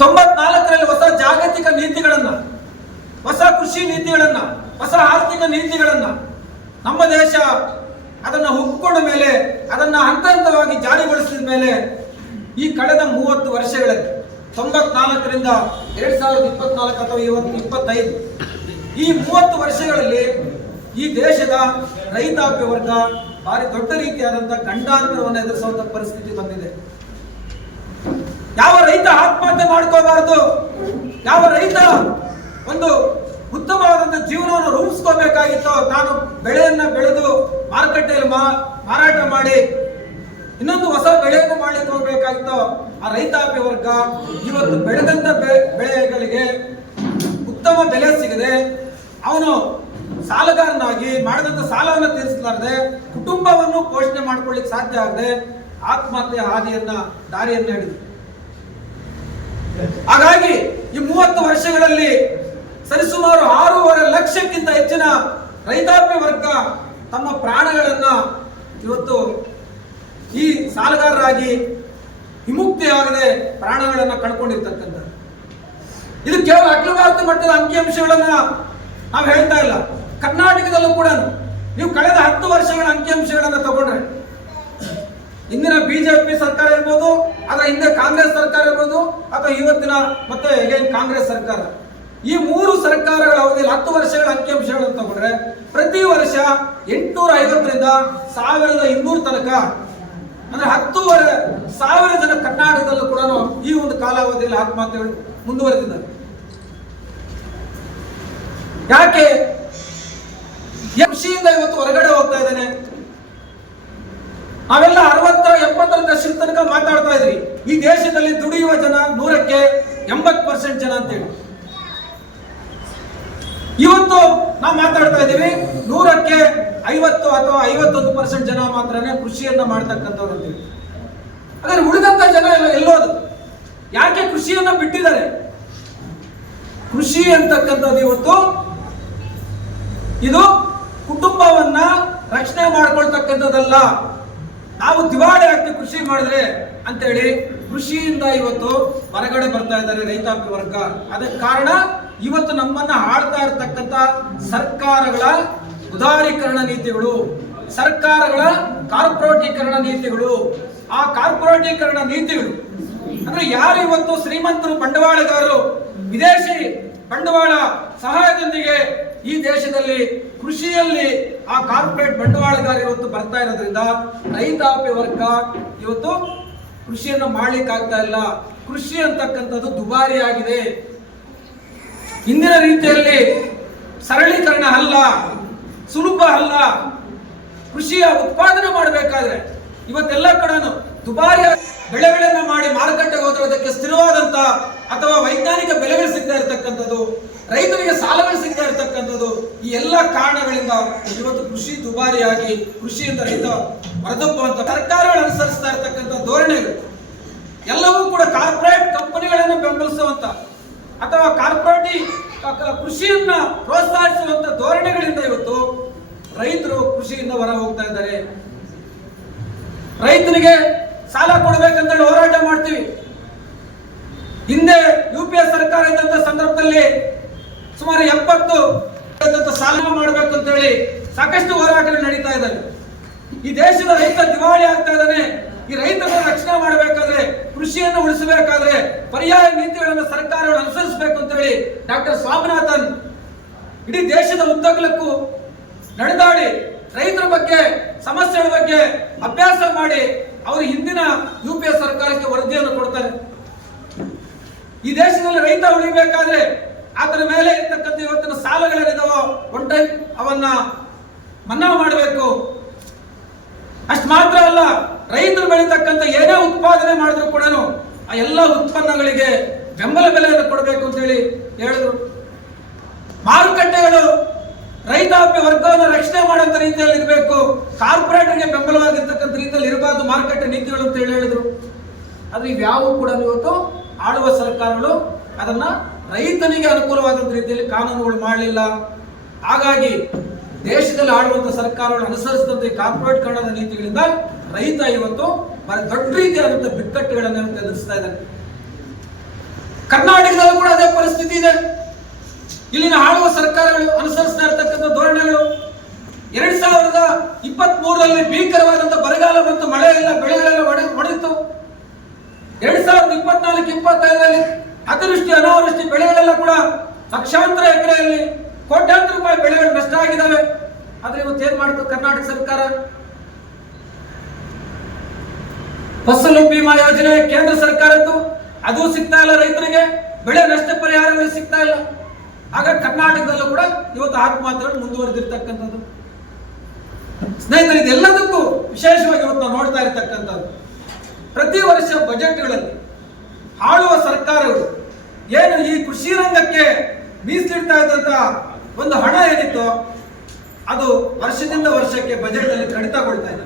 94ರಲ್ಲಿ ಹೊಸ ಜಾಗತಿಕ ನೀತಿಗಳನ್ನ, ಹೊಸ ಕೃಷಿ ನೀತಿಗಳನ್ನ, ಹೊಸ ಆರ್ಥಿಕ ನೀತಿಗಳನ್ನ ನಮ್ಮ ದೇಶ ಅದನ್ನ ಒಪ್ಪಿಕೊಂಡ ಮೇಲೆ, ಅದನ್ನ ಹಂತ ಹಂತವಾಗಿ ಜಾರಿಗೊಳಿಸಿದ ಮೇಲೆ ಈ ಕಳೆದ 30 ವರ್ಷಗಳಲ್ಲಿ 94ರಿಂದ 2024 ಅಥವಾ ಇವತ್ತು 25 ಈ 30 ವರ್ಷಗಳಲ್ಲಿ ಈ ದೇಶದ ರೈತಾಪಿ ವರ್ಗ ಭಾರಿ ದೊಡ್ಡ ರೀತಿಯಾದಂತಹ ಗಂಡಾಂತರವನ್ನು ಎದುರಿಸುವಂತ ಪರಿಸ್ಥಿತಿ ಬಂದಿದೆ. ಯಾವ ರೈತ ಆತ್ಮಹತ್ಯೆ ಮಾಡ್ಕೋಬಾರದು, ಯಾವ ರೈತ ಒಂದು ಉತ್ತಮವಾದಂತಹ ಜೀವನವನ್ನು ರೂಪಿಸ್ಕೋಬೇಕಾಗಿತ್ತೋ, ತಾನು ಬೆಳೆಯನ್ನ ಬೆಳೆದು ಮಾರುಕಟ್ಟೆಯಲ್ಲಿ ಮಾರಾಟ ಮಾಡಿ ಇನ್ನೊಂದು ಹೊಸ ಬೆಳೆಯನ್ನು ಮಾಡ್ಲಿಕ್ಕೆ ಹೋಗ್ಬೇಕಾಗಿತ್ತೋ, ಆ ರೈತಾಪಿ ವರ್ಗ ಇವತ್ತು ಬೆಳೆದಂತ ಬೆಳೆಗಳಿಗೆ ಉತ್ತಮ ಬೆಲೆ ಸಿಗದೆ ಅವನು ಸಾಲಗಾರನಾಗಿ ಮಾಡಿದಂತ ಸಾಲವನ್ನು ತೀರಿಸಲಾರದೆ ಕುಟುಂಬವನ್ನು ಪೋಷಣೆ ಮಾಡ್ಕೊಳ್ಳಿಕ್ಕೆ ಸಾಧ್ಯ ಆಗದೆ ಆತ್ಮಹತ್ಯೆ ದಾರಿಯನ್ನು ಹಿಡಿದು. ಹಾಗಾಗಿ ಈ 30 ವರ್ಷಗಳಲ್ಲಿ ಸರಿಸುಮಾರು 6.5 ಲಕ್ಷಕ್ಕಿಂತ ಹೆಚ್ಚಿನ ರೈತಾಪಿ ವರ್ಗ ತಮ್ಮ ಪ್ರಾಣಗಳನ್ನ ಇವತ್ತು ಈ ಸಾಲಗಾರರಾಗಿ ವಿಮುಕ್ತಿಯಾಗದೆ ಪ್ರಾಣಗಳನ್ನ ಕಳ್ಕೊಂಡಿರ್ತಕ್ಕಂಥ. ಇದು ಕೇವಲ ಅಖಿಲ ಭಾರತ ಮಟ್ಟದ ಅಂಕಿಅಂಶಗಳನ್ನ ನಾವು ಹೇಳ್ತಾ ಇಲ್ಲ. ಕರ್ನಾಟಕದಲ್ಲೂ ಕೂಡ ನೀವು ಕಳೆದ 10 ವರ್ಷಗಳ ಅಂಕಿಅಂಶಗಳನ್ನ ತಗೊಂಡ್ರೆ, ಇಂದಿನ ಬಿಜೆಪಿ ಸರ್ಕಾರ ಇರ್ಬೋದು, ಅದರ ಹಿಂದೆ ಕಾಂಗ್ರೆಸ್ ಸರ್ಕಾರ ಇರ್ಬೋದು, ಅಥವಾ ಇವತ್ತಿನ ಮತ್ತೆ ಕಾಂಗ್ರೆಸ್ ಸರ್ಕಾರ, ಈ 3 ಸರ್ಕಾರಗಳ ಅವಧಿಯಲ್ಲಿ 10 ವರ್ಷಗಳ ಅಂಕಿಅಂಶಗಳನ್ನು ತಗೊಂಡ್ರೆ ಪ್ರತಿ ವರ್ಷ 850ರಿಂದ 1200 ತನಕ, ಅಂದ್ರೆ 10,000 ಜನ ಕರ್ನಾಟಕದಲ್ಲೂ ಕೂಡ ಈ ಒಂದು ಕಾಲಾವಧಿಯಲ್ಲಿ ಆತ್ಮಹತ್ಯೆಗಳು ಮುಂದುವರೆದಿದ್ದಾರೆ. ಯಾಕೆ? ಕೃಷಿಯಿಂದ ಇವತ್ತು ಹೊರಗಡೆ ಹೋಗ್ತಾ ಇದ್ದಾನೆ. ನಾವೆಲ್ಲ 60-70 ದಶಕದ ತನಕ ಮಾತಾಡ್ತಾ ಇದ್ರಿ ಈ ದೇಶದಲ್ಲಿ ದುಡಿಯುವ ಜನ 100ಕ್ಕೆ 80% ಜನ ಅಂತೇಳಿ. ಇವತ್ತು ನಾವು ಮಾತಾಡ್ತಾ ಇದ್ದೀವಿ 100ಕ್ಕೆ 50 ಅಥವಾ 51% ಜನ ಮಾತ್ರನೇ ಕೃಷಿಯನ್ನ ಮಾಡ್ತಕ್ಕಂಥವ್ರು ಅಂತೇಳಿ. ಹಾಗಾದ್ರೆ ಉಳಿದಂತ ಜನ ಎಲ್ಲೋದು? ಯಾಕೆ ಕೃಷಿಯನ್ನ ಬಿಟ್ಟಿದ್ದಾರೆ? ಕೃಷಿ ಅಂತಕ್ಕಂಥದ್ದು ಇವತ್ತು ಇದು ಕುಟುಂಬವನ್ನ ರಕ್ಷಣೆ ಮಾಡ್ಕೊಳ್ತಕ್ಕಂಥದ್ದಲ್ಲ. ನಾವು ದಿವಾಳಿ ಆಗ್ತೀವಿ ಕೃಷಿ ಮಾಡಿದ್ರೆ ಅಂತೇಳಿ ಕೃಷಿಯಿಂದ ಇವತ್ತು ಹೊರಗಡೆ ಬರ್ತಾ ಇದ್ದಾರೆ ರೈತಾಪಿ ವರ್ಗ. ಅದಕ್ಕೆ ಕಾರಣ ಇವತ್ತು ನಮ್ಮನ್ನ ಆಳ್ತಾ ಇರತಕ್ಕಂಥ ಸರ್ಕಾರಗಳ ಉದಾರೀಕರಣ ನೀತಿಗಳು, ಸರ್ಕಾರಗಳ ಕಾರ್ಪೊರೇಟೀಕರಣ ನೀತಿಗಳು. ಆ ಕಾರ್ಪೊರೇಟೀಕರಣ ನೀತಿಗಳು ಅಂದ್ರೆ ಯಾರು ಇವತ್ತು ಶ್ರೀಮಂತರು, ಬಂಡವಾಳಗಾರರು, ವಿದೇಶಿ ಬಂಡವಾಳ ಸಹಾಯದೊಂದಿಗೆ ಈ ದೇಶದಲ್ಲಿ ಕೃಷಿಯಲ್ಲಿ ಆ ಕಾರ್ಪೊರೇಟ್ ಬಂಡವಾಳಗಾರ ಇವತ್ತು ಬರ್ತಾ ಇರೋದ್ರಿಂದ ರೈತಾಪಿ ವರ್ಗ ಇವತ್ತು ಕೃಷಿಯನ್ನು ಮಾಡ್ಲಿಕ್ಕೆ ಆಗ್ತಾ ಇಲ್ಲ. ಕೃಷಿ ಅಂತಕ್ಕಂಥದ್ದು ದುಬಾರಿ ಆಗಿದೆ. ಇಂದಿನ ರೀತಿಯಲ್ಲಿ ಸರಳೀಕರಣ ಅಲ್ಲ, ಸುಲಭ ಅಲ್ಲ. ಕೃಷಿಯ ಉತ್ಪಾದನೆ ಮಾಡಬೇಕಾದ್ರೆ ಇವತ್ತೆಲ್ಲ ಕಡೆ ದುಬಾರಿ ಬೆಳೆಗಳನ್ನ ಮಾಡಿ ಮಾರುಕಟ್ಟೆಗೆ ಹೋದ್ರೆ ಅದಕ್ಕೆ ಸ್ಥಿರವಾದಂತ ಅಥವಾ ವೈಜ್ಞಾನಿಕ ಬೆಲೆಗಳು ಸಿಗ್ತಾ ಇರತಕ್ಕಂಥದ್ದು, ರೈತರಿಗೆ ಸಾಲಗಳು ಸಿಗ್ತಾ ಇರತಕ್ಕಂಥದ್ದು, ಈ ಎಲ್ಲ ಕಾರಣಗಳಿಂದ ಇವತ್ತು ಕೃಷಿ ದುಬಾರಿಯಾಗಿ ಕೃಷಿಯಿಂದ ರೈತ ಹೊರದಪ್ಪುವಂತ ಸರ್ಕಾರಗಳು ಅನುಸರಿಸ್ತಾ ಇರತಕ್ಕಂಥ ಧೋರಣೆಗಳು ಎಲ್ಲವೂ ಕೂಡ ಕಾರ್ಪೊರೇಟ್ ಕಂಪನಿಗಳನ್ನು ಬೆಂಬಲಿಸುವಂತ ಅಥವಾ ಕೃಷಿಯನ್ನ ಪ್ರೋತ್ಸಾಹಿಸುವಂತ ಧೋರಣೆಗಳಿಂದ ಇವತ್ತು ರೈತರು ಕೃಷಿಯಿಂದ ಹೊರ ಹೋಗ್ತಾ ಇದ್ದಾರೆ. ರೈತನಿಗೆ ಸಾಲ ಕೊಡಬೇಕಂತೇಳಿ ಹೋರಾಟ ಮಾಡ್ತೀವಿ. ಹಿಂದೆ UPA ಸರ್ಕಾರ ಇದ್ದಂತ ಸಂದರ್ಭದಲ್ಲಿ ಸುಮಾರು 70 ಸಾಲ ಮಾಡಬೇಕು ಅಂತ ಹೇಳಿ ಸಾಕಷ್ಟು ಹೋರಾಟಗಳು ನಡೀತಾ ಇದ್ದಾರೆ. ಈ ದೇಶದ ರೈತ ದಿವಾಳಿ ಆಗ್ತಾ ಇದ್ದಾನೆ. ಈ ರೈತರನ್ನ ರಕ್ಷಣೆ ಮಾಡಬೇಕಾದ್ರೆ, ಕೃಷಿಯನ್ನು ಉಳಿಸಬೇಕಾದ್ರೆ ಪರ್ಯಾಯ ನೀತಿಗಳನ್ನು ಸರ್ಕಾರಗಳು ಅನುಸರಿಸಬೇಕು ಅಂತ ಹೇಳಿ ಡಾಕ್ಟರ್ ಸ್ವಾಮಿನಾಥನ್ ಇಡೀ ದೇಶದ ಉದ್ದಗಲಕ್ಕೂ ನಡೆದಾಡಿ ರೈತರ ಬಗ್ಗೆ, ಸಮಸ್ಯೆಗಳ ಬಗ್ಗೆ ಅಭ್ಯಾಸ ಮಾಡಿ ಅವರು ಹಿಂದಿನ UPA ಸರ್ಕಾರಕ್ಕೆ ವರದಿಯನ್ನು ಕೊಡ್ತಾರೆ. ಈ ದೇಶದಲ್ಲಿ ರೈತ ಉಳಿಬೇಕಾದ್ರೆ ಆತನ ಮೇಲೆ ಇರ್ತಕ್ಕಂಥ ಇವತ್ತಿನ ಸಾಲಗಳೇನಿದಾವೋ ಒನ್ ಟೈಮ್ ಅವನ್ನ ಮನ್ನಾ ಮಾಡಬೇಕು. ಅಷ್ಟು ಮಾತ್ರ ಅಲ್ಲ, ರೈತರು ಬೆಳೀತಕ್ಕಂಥ ಏನೇ ಉತ್ಪಾದನೆ ಮಾಡಿದ್ರು ಕೂಡ ಆ ಎಲ್ಲ ಉತ್ಪನ್ನಗಳಿಗೆ ಬೆಂಬಲ ಬೆಲೆಯನ್ನು ಕೊಡಬೇಕು ಅಂತ ಹೇಳಿ ಹೇಳಿದ್ರು. ಮಾರುಕಟ್ಟೆಗಳು ರೈತಾಪಿ ವರ್ಗವನ್ನು ರಕ್ಷಣೆ ಮಾಡುವಂತ ರೀತಿಯಲ್ಲಿ ಇರಬೇಕು, ಕಾರ್ಪೊರೇಟರ್ಗೆ ಬೆಂಬಲವಾಗಿರ್ತಕ್ಕಂಥ ರೀತಿಯಲ್ಲಿ ಇರಬಾರ್ದು ಮಾರುಕಟ್ಟೆ ನೀತಿಗಳು ಅಂತ ಹೇಳಿದ್ರು. ಆದ್ರೆ ಇವ್ಯಾವು ಕೂಡ ಇವತ್ತು ಆಳುವ ಸರ್ಕಾರಗಳು ಅದನ್ನ ರೈತನಿಗೆ ಅನುಕೂಲವಾದಂತ ರೀತಿಯಲ್ಲಿ ಕಾನೂನುಗಳು ಮಾಡಲಿಲ್ಲ. ಹಾಗಾಗಿ ದೇಶದಲ್ಲಿ ಆಳುವಂತ ಸರ್ಕಾರಗಳು ಅನುಸರಿಸಿದಂತೆ ಕಾರ್ಪೊರೇಟ್ ಕನ್ನಡ ನೀತಿಗಳಿಂದ ರೈತ ಇವತ್ತು ದೊಡ್ಡ ರೀತಿಯಾದಂತಹ ಬಿಕ್ಕಟ್ಟುಗಳನ್ನು ಎದುರಿಸ್ತಾ ಇದ್ದಾನೆ. ಕರ್ನಾಟಕದಲ್ಲೂ ಕೂಡ ಅದೇ ಪರಿಸ್ಥಿತಿ ಇದೆ. ಇಲ್ಲಿನ ಆಳುವ ಸರ್ಕಾರಗಳು ಅನುಸರಿಸ್ತಾ ಇರತಕ್ಕಂಥ ಧೋರಣೆಗಳು 2023ರಲ್ಲಿ ಭೀಕರವಾದಂತಹ ಬರಗಾಲ ಮತ್ತು ಮಳೆ ಎಲ್ಲ ಬೆಳೆಗಳೆಲ್ಲ ಒಡೆಯಿತು. 2024-25ರಲ್ಲಿ ಅತಿವೃಷ್ಟಿ ಅನಾವೃಷ್ಟಿ ಬೆಳೆಗಳೆಲ್ಲ ಕೂಡ ಲಕ್ಷಾಂತರ ಎಕರೆಯಲ್ಲಿ ಕೋಟ್ಯಾಂತರ ರೂಪಾಯಿ ಬೆಳೆಗಳು ನಷ್ಟ ಆಗಿದ್ದಾವೆ. ಆದ್ರೆ ಇವತ್ತು ಏನ್ ಮಾಡ್ತು ಕರ್ನಾಟಕ ಸರ್ಕಾರ? ಫಸಲು ಬಿಮಾ ಯೋಜನೆ ಕೇಂದ್ರ ಸರ್ಕಾರದ್ದು, ಅದು ಸಿಗ್ತಾ ಇಲ್ಲ ರೈತರಿಗೆ, ಬೆಳೆ ನಷ್ಟ ಪರಿಹಾರಗಳು ಸಿಗ್ತಾ ಇಲ್ಲ. ಆಗ ಕರ್ನಾಟಕದಲ್ಲೂ ಕೂಡ ಇವತ್ತು ಆತ್ಮಹತ್ಯೆಗಳು ಮುಂದುವರೆದಿರ್ತಕ್ಕಂಥದ್ದು. ಸ್ನೇಹಿತರೆ, ಇದೆಲ್ಲದಕ್ಕೂ ವಿಶೇಷವಾಗಿ ಇವತ್ತು ನಾವು ನೋಡ್ತಾ ಇರತಕ್ಕಂಥದ್ದು, ಪ್ರತಿ ವರ್ಷ ಬಜೆಟ್ಗಳಲ್ಲಿ ಆಳುವ ಸರ್ಕಾರಗಳು ಏನು ಈ ಕೃಷಿ ರಂಗಕ್ಕೆ ಮೀಸಲಿಡ್ತಾ ಇದ್ದಂತ ಒಂದು ಹಣ ಏನಿತ್ತು ಅದು ವರ್ಷದಿಂದ ವರ್ಷಕ್ಕೆ ಬಜೆಟ್ ಅಲ್ಲಿ ಕಡಿತಗೊಳ್ತಾ ಇದೆ.